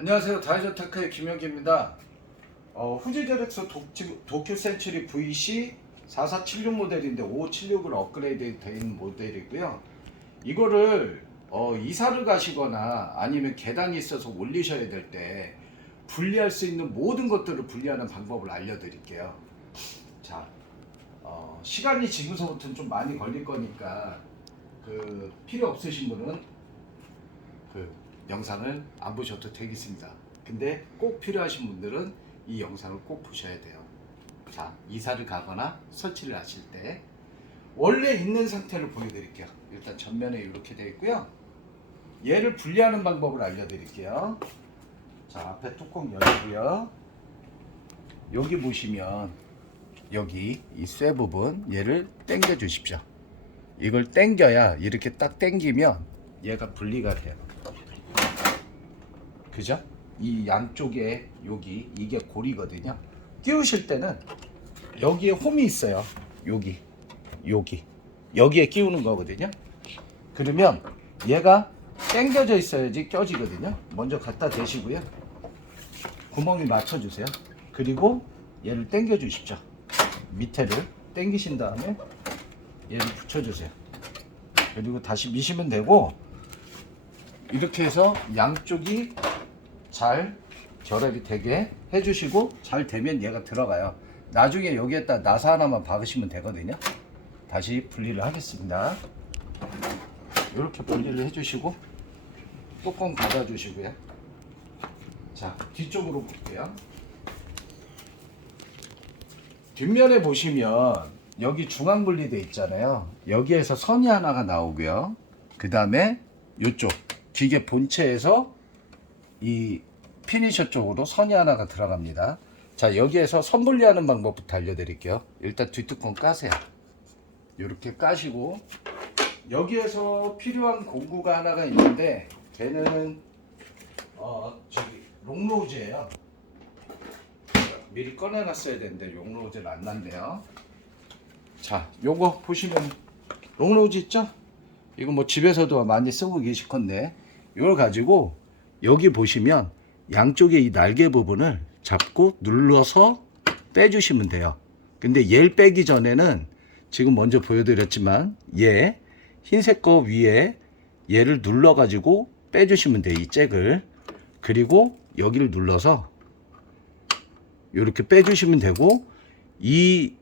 안녕하세요. 다이저테크의 김영기입니다. 어, 후지 제렉스 도큐 센츄리 VC 4476 모델인데 5576으로 업그레이드 된 모델이고요. 이거를 어, 이사를 가시거나 아니면 계단이 있어서 올리셔야 될 때 분리할 수 있는 모든 것들을 분리하는 방법을 알려드릴게요. 자, 어, 시간이 지금서부터는 좀 많이 걸릴 거니까 그 필요 없으신 분은 그 영상을 안 보셔도 되겠습니다. 근데 꼭 필요하신 분들은 이 영상을 꼭 보셔야 돼요. 자, 이사를 가거나 설치를 하실 때 원래 있는 상태를 보여드릴게요. 일단 전면에 이렇게 되어 있고요. 얘를 분리하는 방법을 알려드릴게요. 자, 앞에 뚜껑 열고요. 여기 보시면 여기 이 쇠 부분 얘를 당겨 주십시오. 이걸 당겨야 이렇게 딱 당기면 얘가 분리가 돼요. 그죠? 이 양쪽에 여기 이게 고리거든요. 끼우실 때는 여기에 홈이 있어요. 여기, 여기, 여기에 끼우는 거거든요. 그러면 얘가 당겨져 있어야지 껴지거든요. 먼저 갖다 대시고요. 구멍이 맞춰주세요. 그리고 얘를 당겨 주십시오. 밑에를 당기신 다음에 얘를 붙여주세요. 그리고 다시 미시면 되고 이렇게 해서 양쪽이 잘 결합이 되게 해주시고 잘 되면 얘가 들어가요. 나중에 여기에다 나사 하나만 박으시면 되거든요. 다시 분리를 하겠습니다. 이렇게 분리를 해주시고 뚜껑 닫아주시고요. 자 뒤쪽으로 볼게요. 뒷면에 보시면 여기 중앙 분리돼 있잖아요. 여기에서 선이 하나가 나오고요. 그 다음에 이쪽 기계 본체에서 이 피니셔 쪽으로 선이 하나가 들어갑니다. 자 여기에서 선 분리하는 방법부터 알려드릴게요. 일단 뒷뚜껑 까세요. 이렇게 까시고 여기에서 필요한 공구가 하나가 있는데 걔는 어 저기 롱로즈예요. 미리 꺼내놨어야 되는데 롱로즈를 안 났네요. 자 요거 보시면 롱로즈 있죠? 이거 뭐 집에서도 많이 쓰고 계실 건데 이걸 가지고 여기 보시면 양쪽에 이 날개 부분을 잡고 눌러서 빼주시면 돼요. 근데 얘를 빼기 전에는 지금 먼저 보여드렸지만 얘 흰색 거 위에 얘를 눌러가지고 빼주시면 돼요. 이 잭을. 그리고 여기를 눌러서 이렇게 빼주시면 되고 이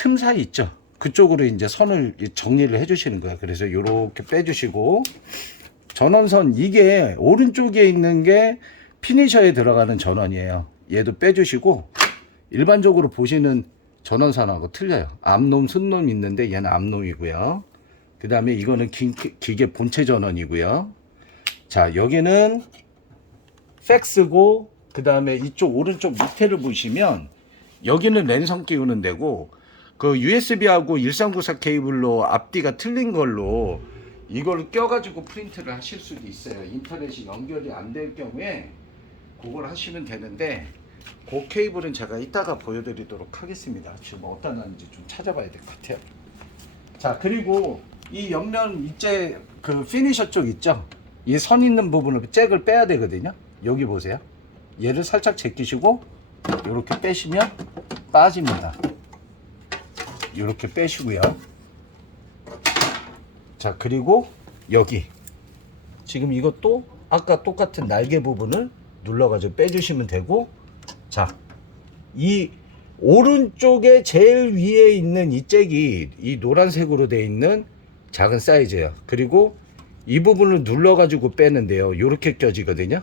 틈 사이 있죠. 그쪽으로 이제 선을 정리를 해주시는 거예요. 그래서 이렇게 빼주시고 전원선 이게 오른쪽에 있는 게 피니셔에 들어가는 전원이에요. 얘도 빼주시고 일반적으로 보시는 전원선하고 틀려요. 앞놈, 순놈 있는데 얘는 앞놈이고요. 그 다음에 이거는 기, 기계 본체 전원이고요. 자 여기는 팩스고 그 다음에 이쪽 오른쪽 밑에를 보시면 여기는 랜선 끼우는 데고 그 USB하고 1394 케이블로 앞뒤가 틀린 걸로 이걸 껴가지고 프린트를 하실 수도 있어요. 인터넷이 연결이 안 될 경우에 그걸 하시면 되는데 그 케이블은 제가 이따가 보여드리도록 하겠습니다. 지금 어디다 놨는지 좀 찾아봐야 될 것 같아요. 자 그리고 이 옆면 이제 그 피니셔 쪽 있죠? 이 선 있는 부분을 잭을 빼야 되거든요. 여기 보세요. 얘를 살짝 제끼시고 이렇게 빼시면 빠집니다. 이렇게 빼시고요. 자 그리고 여기 지금 이것도 아까 똑같은 날개 부분을 눌러가지고 빼주시면 되고 자 이 오른쪽에 제일 위에 있는 이 잭이 이 노란색으로 되어 있는 작은 사이즈예요. 그리고 이 부분을 눌러가지고 빼는데요. 이렇게 껴지거든요.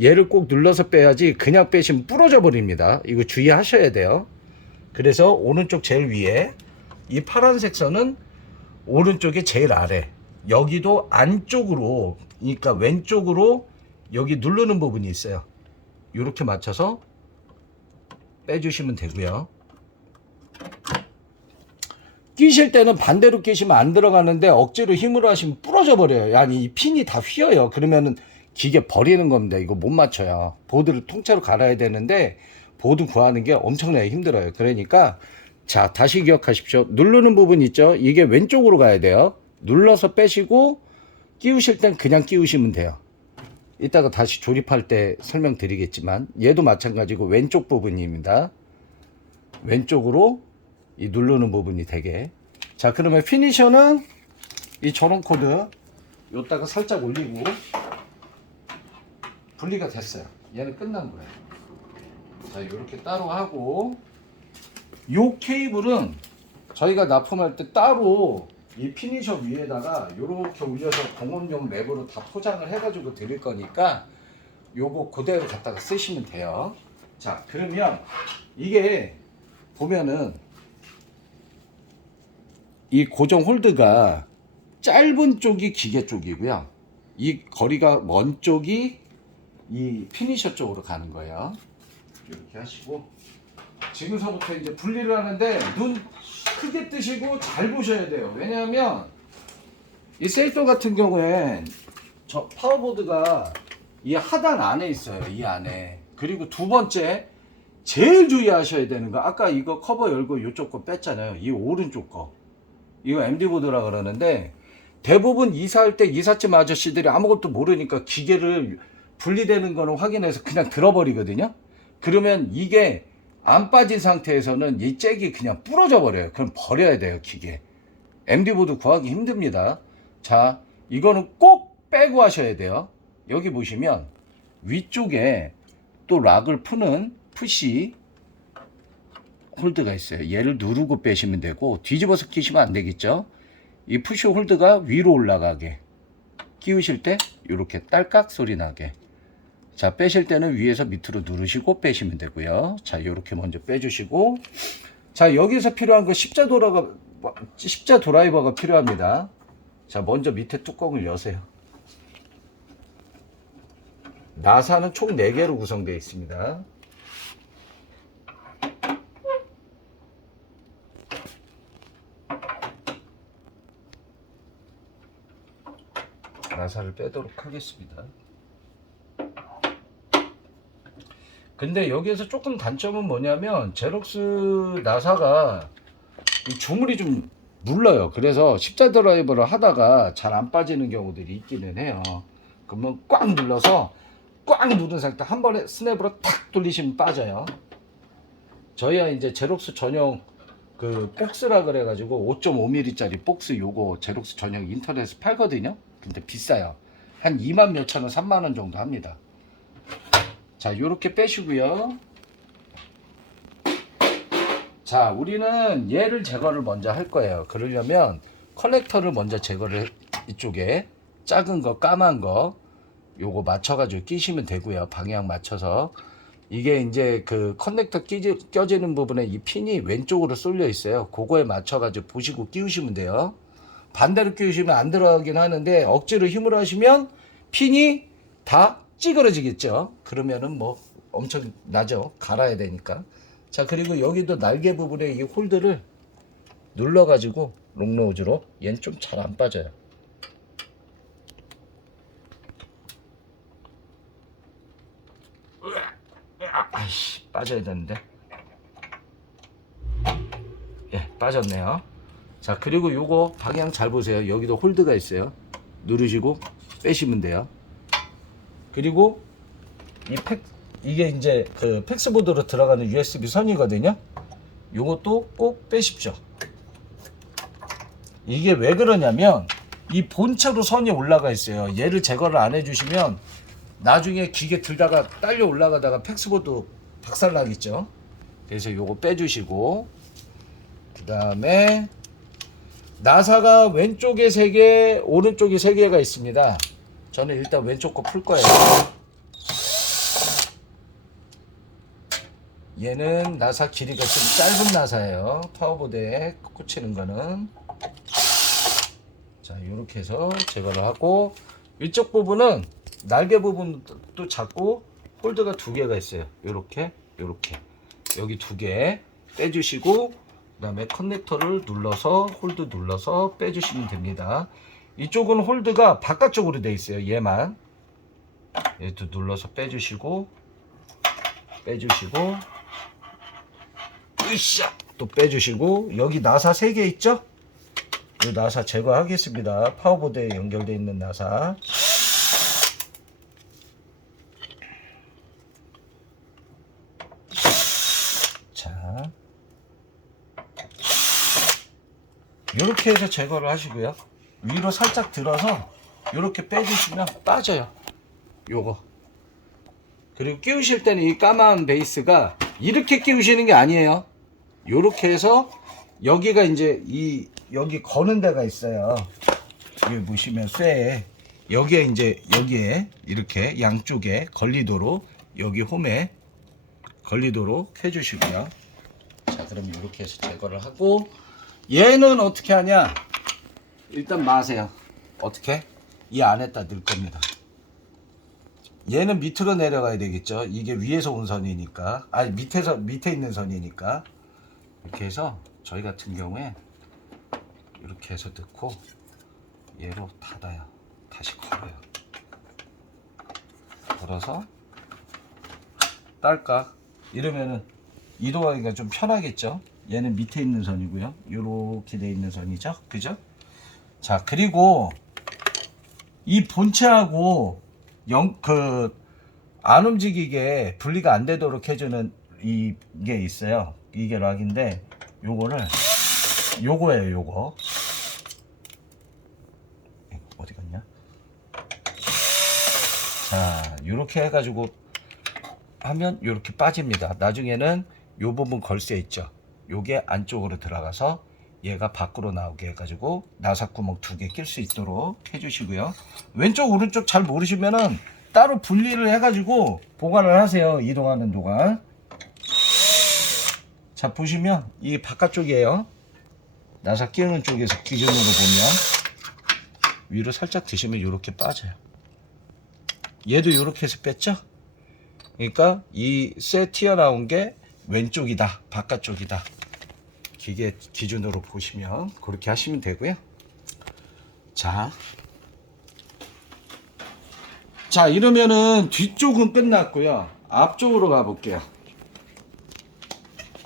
얘를 꼭 눌러서 빼야지 그냥 빼시면 부러져 버립니다. 이거 주의하셔야 돼요. 그래서 오른쪽 제일 위에 이 파란색 선은 오른쪽에 제일 아래 여기도 안쪽으로 그러니까 왼쪽으로 여기 누르는 부분이 있어요. 이렇게 맞춰서 빼주시면 되고요. 끼실 때는 반대로 끼시면 안 들어가는데 억지로 힘으로 하시면 부러져 버려요. 아니 이 핀이 다 휘어요. 그러면은 기계 버리는 겁니다. 이거 못 맞춰요. 보드를 통째로 갈아야 되는데 보드 구하는 게 엄청나게 힘들어요. 그러니까 자 다시 기억하십시오. 누르는 부분 있죠? 이게 왼쪽으로 가야 돼요. 눌러서 빼시고 끼우실 땐 그냥 끼우시면 돼요. 이따가 다시 조립할 때 설명드리겠지만 얘도 마찬가지고 왼쪽 부분입니다. 왼쪽으로 이 누르는 부분이 되게 자 그러면 피니셔는 이 전원 코드 요따가 살짝 올리고 분리가 됐어요. 얘는 끝난 거예요. 자 이렇게 따로 하고 요 케이블은 저희가 납품할 때 따로 이 피니셔 위에다가 이렇게 올려서 공원용 랩으로 다 포장을 해가지고 드릴 거니까 요거 그대로 갖다가 쓰시면 돼요. 자 그러면 이게 보면은 이 고정 홀드가 짧은 쪽이 기계 쪽이고요. 이 거리가 먼 쪽이 이 피니셔 쪽으로 가는 거예요. 이렇게 하시고 지금서부터 이제 분리를 하는데 눈 크게 뜨시고 잘 보셔야 돼요. 왜냐하면 이 셀도 같은 경우엔 저 파워보드가 이 하단 안에 있어요. 이 안에. 그리고 두 번째 제일 주의하셔야 되는 거 아까 이거 커버 열고 이쪽 거 뺐잖아요. 이 오른쪽 거. 이거 MD 보드라 그러는데 대부분 이사할 때 이삿짐 아저씨들이 아무것도 모르니까 기계를 분리되는 거는 확인해서 그냥 들어버리거든요. 그러면 이게 안 빠진 상태에서는 이 잭이 그냥 부러져 버려요. 그럼 버려야 돼요, 기계. MD 보드 구하기 힘듭니다. 자, 이거는 꼭 빼고 하셔야 돼요. 여기 보시면 위쪽에 또 락을 푸는 푸시 홀드가 있어요. 얘를 누르고 빼시면 되고 뒤집어서 끼시면 안 되겠죠. 이 푸시 홀드가 위로 올라가게 끼우실 때 이렇게 딸깍 소리 나게 자 빼실 때는 위에서 밑으로 누르시고 빼시면 되고요. 자 이렇게 먼저 빼주시고 자 여기서 필요한 거 십자 도라가 십자 드라이버가 필요합니다. 자 먼저 밑에 뚜껑을 여세요. 나사는 총 4개로 구성되어 있습니다. 나사를 빼도록 하겠습니다. 근데 여기에서 조금 단점은 뭐냐면 제록스 나사가 이 조물이 좀 물러요. 그래서 십자 드라이버를 하다가 잘 안 빠지는 경우들이 있기는 해요. 그러면 꽉 눌러서 꽉 누른 상태 한 번에 스냅으로 탁 돌리시면 빠져요. 저희야 이제 제록스 전용 그 복스라 그래가지고 5.5mm짜리 복스 요거 제록스 전용 인터넷에서 팔거든요. 근데 비싸요. 한 2만 몇천 원, 3만 원 정도 합니다. 자, 요렇게 빼시고요. 자, 우리는 얘를 제거를 먼저 할 거예요. 그러려면 커넥터를 먼저 제거를 이쪽에 작은 거, 까만 거 요거 맞춰가지고 끼시면 되고요. 방향 맞춰서 이게 이제 그 커넥터 끼지, 껴지는 부분에 이 핀이 왼쪽으로 쏠려 있어요. 그거에 맞춰가지고 보시고 끼우시면 돼요. 반대로 끼우시면 안 들어가긴 하는데 억지로 힘을 하시면 핀이 다 찌그러지겠죠. 그러면은 뭐 엄청 나죠. 갈아야 되니까. 자 그리고 여기도 날개 부분에 이 홀드를 눌러가지고 롱노즈로 얘는 좀 잘 안 빠져요. 아이씨 빠져야 되는데. 예 빠졌네요. 자 그리고 요거 방향 잘 보세요. 여기도 홀드가 있어요. 누르시고 빼시면 돼요. 그리고 이 팩, 이게 이제 그 팩스보드로 들어가는 USB 선이거든요. 요것도 꼭 빼십시오. 이게 왜 그러냐면 이 본체로 선이 올라가 있어요. 얘를 제거를 안 해주시면 나중에 기계 들다가 딸려 올라가다가 팩스보드 박살나겠죠. 그래서 요거 빼주시고 그 다음에 나사가 왼쪽에 3개, 오른쪽에 3개가 있습니다. 저는 일단 왼쪽 거 풀 거예요. 얘는 나사 길이가 좀 짧은 나사예요. 파워보드에 꽂히는 거는. 자, 이렇게 해서 제거를 하고 이쪽 부분은 날개 부분도 작고 홀드가 두 개가 있어요. 이렇게, 이렇게. 여기 두 개 빼주시고 그 다음에 커넥터를 눌러서 홀드 눌러서 빼주시면 됩니다. 이쪽은 홀드가 바깥쪽으로 돼 있어요. 얘만. 얘도 눌러서 빼주시고 빼주시고 으쌰 또 빼주시고 여기 나사 3개 있죠? 이 나사 제거하겠습니다. 파워보드에 연결되어 있는 나사 자 이렇게 해서 제거를 하시고요. 위로 살짝 들어서 이렇게 빼주시면 빠져요. 요거. 그리고 끼우실 때는 이 까만 베이스가 이렇게 끼우시는 게 아니에요. 요렇게 해서 여기가 이제 이 여기 거는 데가 있어요. 여기 보시면 쇠에 여기에 이제 여기에 이렇게 양쪽에 걸리도록 여기 홈에 걸리도록 해주시고요. 자, 그럼 이렇게 해서 제거를 하고 얘는 어떻게 하냐? 일단 마세요. 어떻게? 이 안에다 넣을 겁니다. 얘는 밑으로 내려가야 되겠죠. 이게 위에서 온 선이니까. 아니 밑에서 밑에 있는 선이니까. 이렇게 해서 저희 같은 경우에 이렇게 해서 넣고 얘로 닫아요. 다시 걸어요. 걸어서 딸깍 이러면은 이동하기가 좀 편하겠죠. 얘는 밑에 있는 선이고요. 이렇게 돼 있는 선이죠. 그죠? 자 그리고 이 본체하고 영, 그, 안 움직이게 분리가 안 되도록 해주는 이게 있어요. 이게 락인데, 요거를, 요거예요, 요거. 어디 갔냐? 자, 요렇게 해가지고 하면 요렇게 빠집니다. 나중에는 요 부분 걸쇠 있죠. 요게 안쪽으로 들어가서 얘가 밖으로 나오게 해가지고 나사구멍 두 개 낄 수 있도록 해주시고요. 왼쪽 오른쪽 잘 모르시면은 따로 분리를 해가지고 보관을 하세요. 이동하는 동안. 자 보시면 이 바깥쪽이에요. 나사 끼우는 쪽에서 기준으로 보면 위로 살짝 드시면 이렇게 빠져요. 얘도 이렇게 해서 뺐죠? 그러니까 이 쇠 튀어나온 게 왼쪽이다, 바깥쪽이다. 기계 기준으로 보시면 그렇게 하시면 되고요. 자, 자 이러면은 뒤쪽은 끝났고요. 앞쪽으로 가볼게요.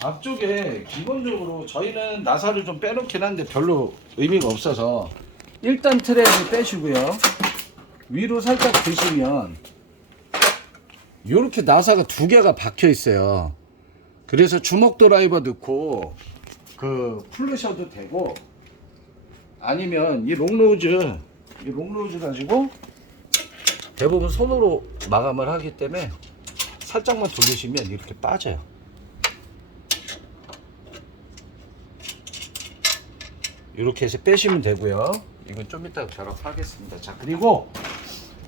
앞쪽에 기본적으로 저희는 나사를 좀 빼놓긴 한데 별로 의미가 없어서 일단 트랩을 빼시고요. 위로 살짝 드시면 이렇게 나사가 두 개가 박혀 있어요. 그래서 주먹 드라이버 넣고 그 풀르셔도 되고 아니면 이 롱로즈 이 롱로즈 가지고 대부분 손으로 마감을 하기 때문에 살짝만 돌리시면 이렇게 빠져요. 이렇게 해서 빼시면 되고요. 이건 좀 이따 결합하겠습니다. 자 그리고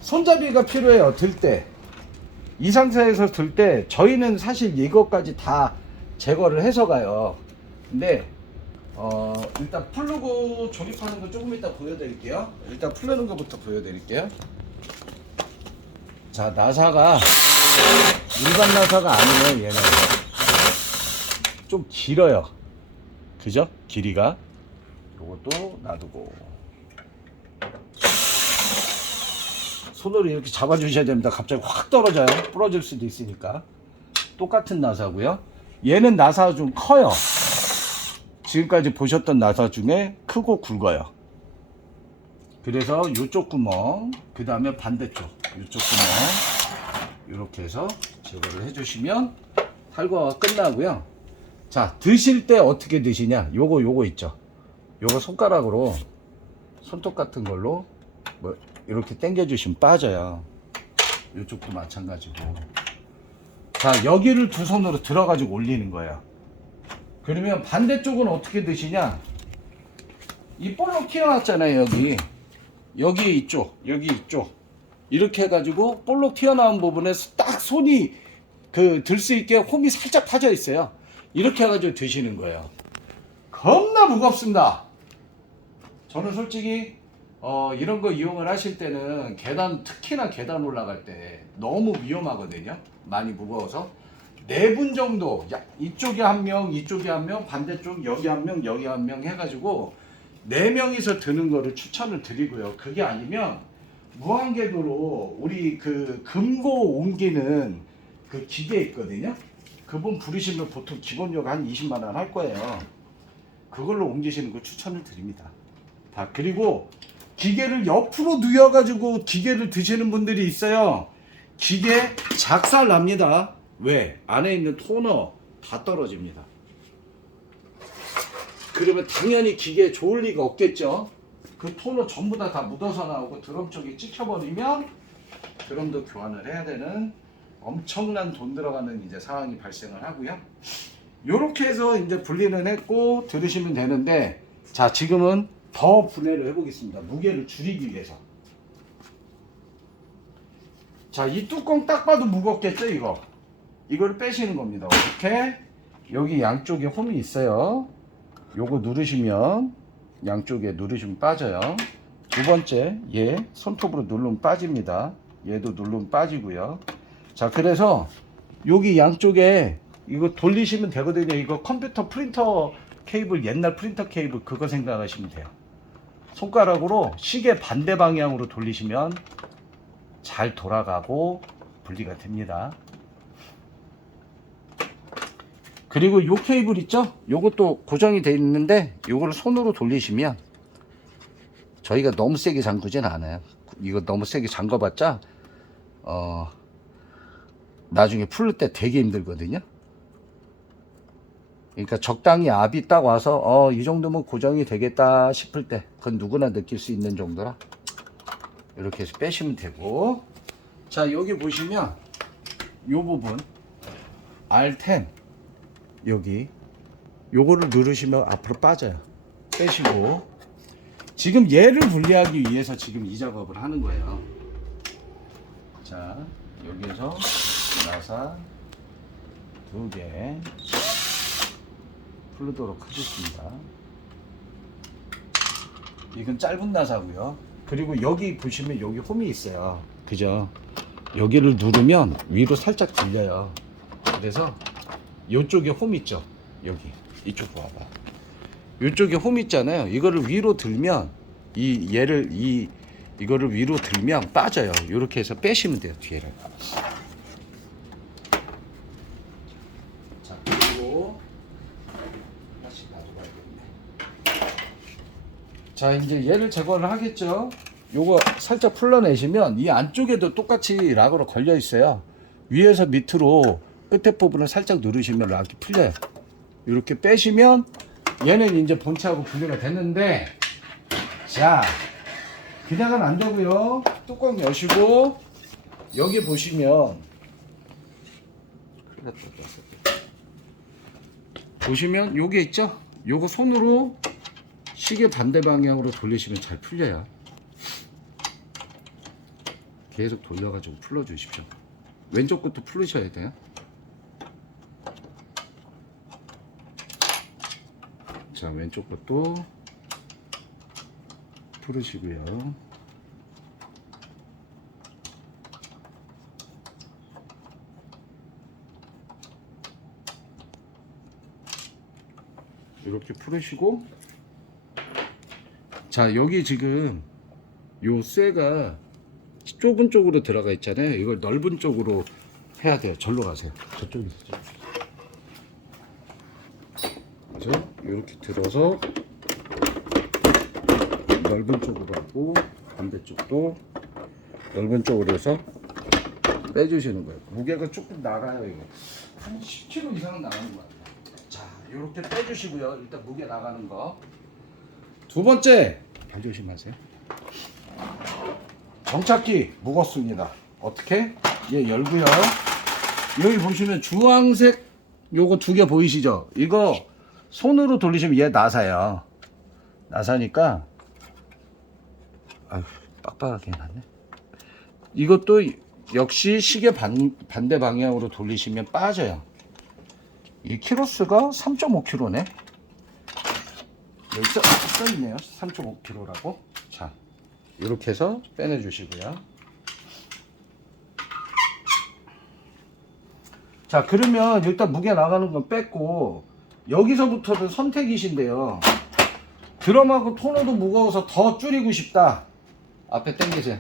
손잡이가 필요해요. 들 때. 이 상태에서 들 때 저희는 사실 이것까지 다 제거를 해서 가요. 근데 어 일단 플러그 조립하는 거 조금 이따 보여드릴게요. 일단 풀르는 것부터 보여드릴게요. 자 나사가 일반 나사가 아니에요. 얘는 좀 길어요. 그죠? 길이가 요것도 놔두고 손으로 이렇게 잡아주셔야 됩니다. 갑자기 확 떨어져요. 부러질 수도 있으니까. 똑같은 나사고요. 얘는 나사 좀 커요. 지금까지 보셨던 나사 중에 크고 굵어요. 그래서 이쪽 구멍, 그 다음에 반대쪽, 이쪽 구멍 이렇게 해서 제거를 해주시면 탈거가 끝나고요. 자 드실 때 어떻게 드시냐? 요거 요거 있죠. 요거 손가락으로 손톱 같은 걸로 뭐 이렇게 당겨 주시면 빠져요. 이쪽도 마찬가지고. 자, 여기를 두 손으로 들어 가지고 올리는 거예요. 그러면 반대쪽은 어떻게 드시냐? 이 볼록 튀어나왔잖아요, 여기. 여기 이쪽, 여기 이쪽. 이렇게 해 가지고 볼록 튀어나온 부분에 딱 손이 그 들 수 있게 홈이 살짝 파져 있어요. 이렇게 해 가지고 드시는 거예요. 겁나 무겁습니다. 저는 솔직히 어, 이런 거 이용을 하실 때는 계단 특히나 계단 올라갈 때 너무 위험하거든요. 많이 무거워서 네 분 정도 야, 이쪽에 한 명, 이쪽에 한 명, 반대쪽 여기 한 명, 여기 한 명 해가지고 네 명이서 드는 거를 추천을 드리고요. 그게 아니면 무한궤도로 우리 그 금고 옮기는 그 기계 있거든요. 그분 부르시면 보통 기본료가 한 20만 원 할 거예요. 그걸로 옮기시는 거 추천을 드립니다. 다 그리고 기계를 옆으로 누여가지고 기계를 드시는 분들이 있어요. 기계 작살 납니다. 왜? 안에 있는 토너 다 떨어집니다. 그러면 당연히 기계에 좋을 리가 없겠죠. 그 토너 전부 다 다 묻어서 나오고 드럼 쪽에 찍혀버리면 드럼도 교환을 해야 되는 엄청난 돈 들어가는 이제 상황이 발생을 하고요. 요렇게 해서 이제 분리는 했고 들으시면 되는데 자 지금은 더 분해를 해보겠습니다. 무게를 줄이기 위해서. 자 이 뚜껑 딱 봐도 무겁겠죠 이거. 이걸 빼시는 겁니다. 어떻게? 여기 양쪽에 홈이 있어요. 요거 누르시면 양쪽에 누르시면 빠져요. 두 번째 얘 손톱으로 누르면 빠집니다. 얘도 누르면 빠지고요. 자 그래서 여기 양쪽에 이거 돌리시면 되거든요. 이거 컴퓨터 프린터 케이블 옛날 프린터 케이블 그거 생각하시면 돼요. 손가락으로 시계 반대 방향으로 돌리시면 잘 돌아가고 분리가 됩니다. 그리고 요 케이블 있죠? 요것도 고정이 돼 있는데 요거를 손으로 돌리시면 저희가 너무 세게 잠그진 않아요. 이거 너무 세게 잠궈봤자 어 나중에 풀을 때 되게 힘들거든요. 그러니까 적당히 압이 딱 와서 어 이 정도면 고정이 되겠다 싶을 때 그건 누구나 느낄 수 있는 정도라 이렇게 해서 빼시면 되고 자 여기 보시면 요 부분 R10 여기. 요거를 누르시면 앞으로 빠져요. 빼시고. 지금 얘를 분리하기 위해서 지금 이 작업을 하는 거예요. 자 여기에서 나사 두 개 풀도록 하겠습니다. 이건 짧은 나사고요. 그리고 여기 보시면 여기 홈이 있어요. 그죠? 여기를 누르면 위로 살짝 들려요. 그래서 이쪽에 홈 있죠? 여기. 이쪽 봐봐. 이쪽에 홈 있잖아요. 이거를 위로 들면 이 얘를 이 이거를 위로 들면 빠져요. 이렇게 해서 빼시면 돼요 뒤에를. 자 그리고 하나씩 놔둬야겠네. 자 이제 얘를 제거를 하겠죠? 요거 살짝 풀러내시면 이 안쪽에도 똑같이 락으로 걸려 있어요. 위에서 밑으로 끝에 부분을 살짝 누르시면 락이 풀려요. 이렇게 빼시면 얘는 이제 본체하고 분리가 됐는데 자 그냥은 안 되고요. 뚜껑 여시고 여기 보시면. 보시면 요게 있죠? 요거 손으로 시계 반대 방향으로 돌리시면 잘 풀려요. 계속 돌려가지고 풀어 주십시오. 왼쪽 것도 풀으셔야 돼요 자 왼쪽 것도 풀으시고요. 이렇게 풀으시고 자 여기 지금 요 쇠가 좁은 쪽으로 들어가 있잖아요. 이걸 넓은 쪽으로 해야 돼요. 절로 가세요. 저쪽에 있죠 그래서 이렇게 들어서 넓은 쪽으로 하고 반대쪽도 넓은 쪽으로 해서 빼주시는 거예요. 무게가 조금 나가요 이거 한 10kg 이상은 나가는 것 같아요. 자 이렇게 빼주시고요. 일단 무게 나가는 거 두 번째 발 조심하세요. 정착기 무겁습니다. 어떻게? 얘 열고요. 여기 보시면 주황색 요거 두 개 보이시죠? 이거 손으로 돌리시면 얘 나사요. 나사니까 아휴 빡빡하게 해놨네. 이것도 역시 시계 반, 반대 방향으로 돌리시면 빠져요. 이 키로수가 3.5kg네. 여기 써, 써 있네요. 3.5kg라고. 자 이렇게 해서 빼내 주시고요. 자 그러면 일단 무게 나가는 건 뺐고 여기서부터는 선택이신데요. 드럼하고 토너도 무거워서 더 줄이고 싶다. 앞에 당기세요.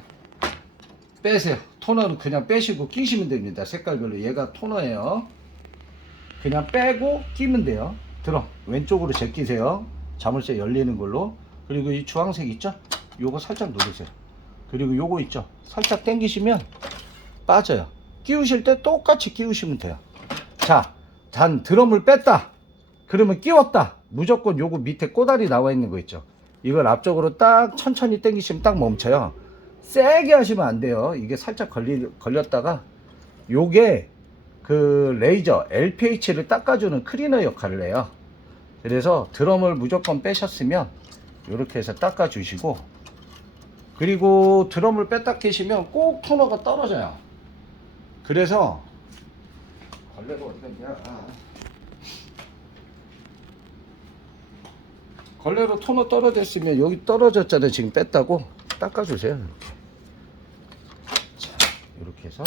빼세요. 토너는 그냥 빼시고 끼시면 됩니다. 색깔별로. 얘가 토너예요. 그냥 빼고 끼면 돼요. 드럼. 왼쪽으로 제끼세요. 자물쇠 열리는 걸로. 그리고 이 주황색 있죠? 요거 살짝 누르세요. 그리고 요거 있죠? 살짝 당기시면 빠져요. 끼우실 때 똑같이 끼우시면 돼요. 자, 단 드럼을 뺐다. 그러면 끼웠다. 무조건 요거 밑에 꼬다리 나와 있는 거 있죠. 이걸 앞쪽으로 딱 천천히 당기시면 딱 멈춰요. 세게 하시면 안 돼요. 이게 살짝 걸리, 걸렸다가 요게 그 레이저 LPH를 닦아주는 클리너 역할을 해요. 그래서 드럼을 무조건 빼셨으면 이렇게 해서 닦아주시고 그리고 드럼을 뺐다 계시면 꼭 토너가 떨어져요. 그래서 걸레가 어디 갔냐? 걸레로 토너 떨어졌으면 여기 떨어졌잖아요. 지금 뺐다고 닦아주세요. 이렇게. 자, 이렇게 해서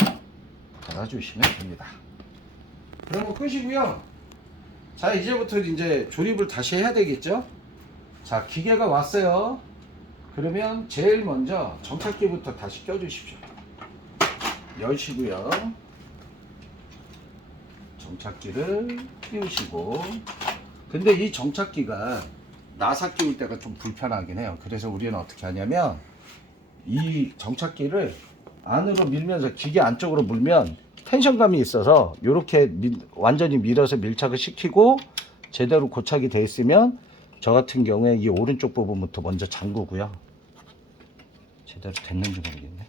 닫아주시면 됩니다. 그러면 끝이고요. 자, 이제부터 이제 조립을 다시 해야 되겠죠? 자, 기계가 왔어요. 그러면 제일 먼저 정착기부터 다시 껴주십시오. 열시고요. 정착기를 끼우시고 근데 이 정착기가 나사 끼울 때가 좀 불편하긴 해요. 그래서 우리는 어떻게 하냐면 이 정착기를 안으로 밀면서 기계 안쪽으로 물면 텐션감이 있어서 이렇게 완전히 밀어서 밀착을 시키고 제대로 고착이 돼 있으면 저 같은 경우에 이 오른쪽 부분부터 먼저 잠그고요. 제대로 됐는지 모르겠네.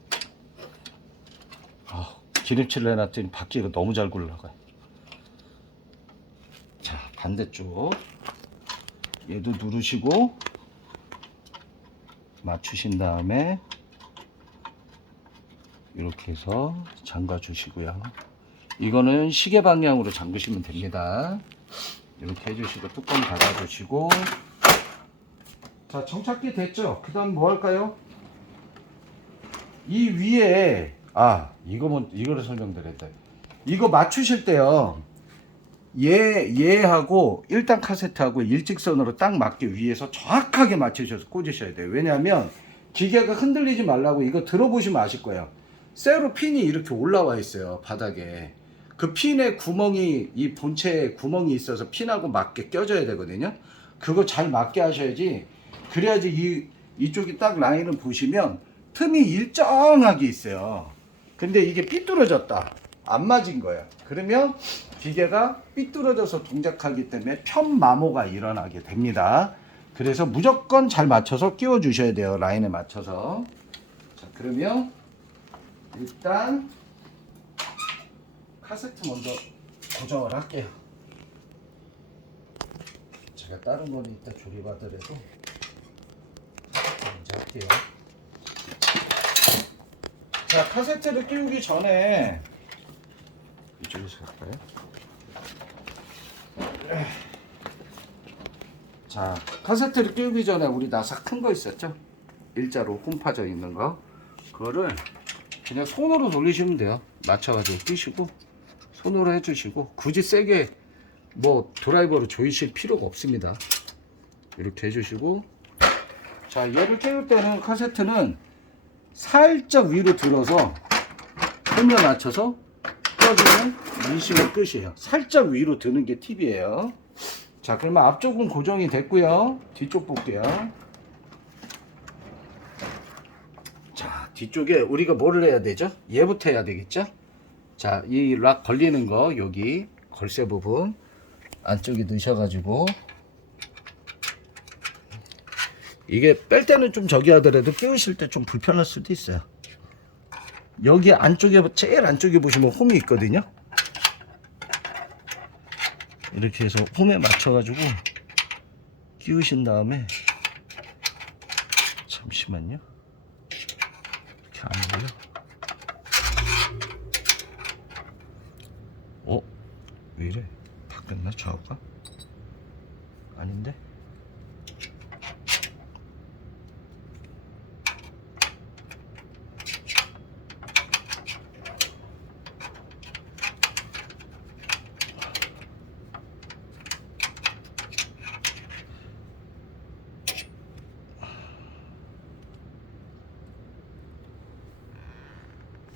아, 기름칠을 해놨더니 바퀴가 너무 잘 굴러가요. 자, 반대쪽. 얘도 누르시고 맞추신 다음에 이렇게 해서 잠가 주시고요. 이거는 시계 방향으로 잠그시면 됩니다. 이렇게 해주시고 뚜껑 닫아 주시고 자 정착기 됐죠? 그 다음 뭐 할까요? 이 위에 아 이거 뭐 이거를 설명드렸다. 이거 맞추실 때요. 얘 얘하고 1단 카세트하고 일직선으로 딱 맞게 위에서 정확하게 맞추셔서 꽂으셔야 돼요. 왜냐하면 기계가 흔들리지 말라고 이거 들어보시면 아실 거예요. 세로 핀이 이렇게 올라와 있어요 바닥에. 그 핀에 구멍이 이 본체에 구멍이 있어서 핀하고 맞게 껴져야 되거든요. 그거 잘 맞게 하셔야지. 그래야지 이 이쪽이 딱 라인을 보시면 틈이 일정하게 있어요. 근데 이게 삐뚤어졌다. 안 맞은 거예요. 그러면 기계가 삐뚤어져서 동작하기 때문에 편마모가 일어나게 됩니다. 그래서 무조건 잘 맞춰서 끼워 주셔야 돼요. 라인에 맞춰서. 자, 그러면 일단 카세트 먼저 고정을 할게요. 제가 다른 거는 이따 조립하더라도 먼저 할게요. 자, 카세트를 끼우기 전에 이쪽에서 할까요? 자, 카세트를 끼우기 전에 우리 나사 큰 거 있었죠? 일자로 홈파져 있는 거. 그거를 그냥 손으로 돌리시면 돼요. 맞춰가지고 끼시고 손으로 해주시고 굳이 세게 뭐 드라이버로 조이실 필요가 없습니다. 이렇게 해주시고 자 얘를 끼울 때는 카세트는 살짝 위로 들어서 홈에 맞춰서 꺼주면 인식은 끝이에요. 살짝 위로 드는 게 팁이에요. 자 그러면 앞쪽은 고정이 됐고요. 뒤쪽 볼게요. 자 뒤쪽에 우리가 뭐를 해야 되죠? 얘부터 해야 되겠죠? 자 이 락 걸리는 거 여기 걸쇠 부분 안쪽에 넣으셔가지고 이게 뺄 때는 좀 저기 하더라도 끼우실 때 좀 불편할 수도 있어요. 여기 안쪽에 제일 안쪽에 보시면 홈이 있거든요. 이렇게 해서 홈에 맞춰 가지고 끼우신 다음에 잠시만요. 이렇게 안 보여. 어? 왜 이래? 바뀌었나 좌우가? 아닌데?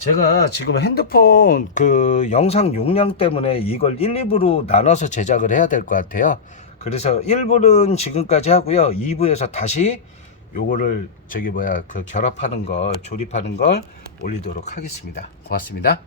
제가 지금 핸드폰 그 영상 용량 때문에 이걸 1, 2부로 나눠서 제작을 해야 될 것 같아요. 그래서 1부는 지금까지 하고요. 2부에서 다시 요거를 저기 뭐야 그 결합하는 걸 조립하는 걸 올리도록 하겠습니다. 고맙습니다.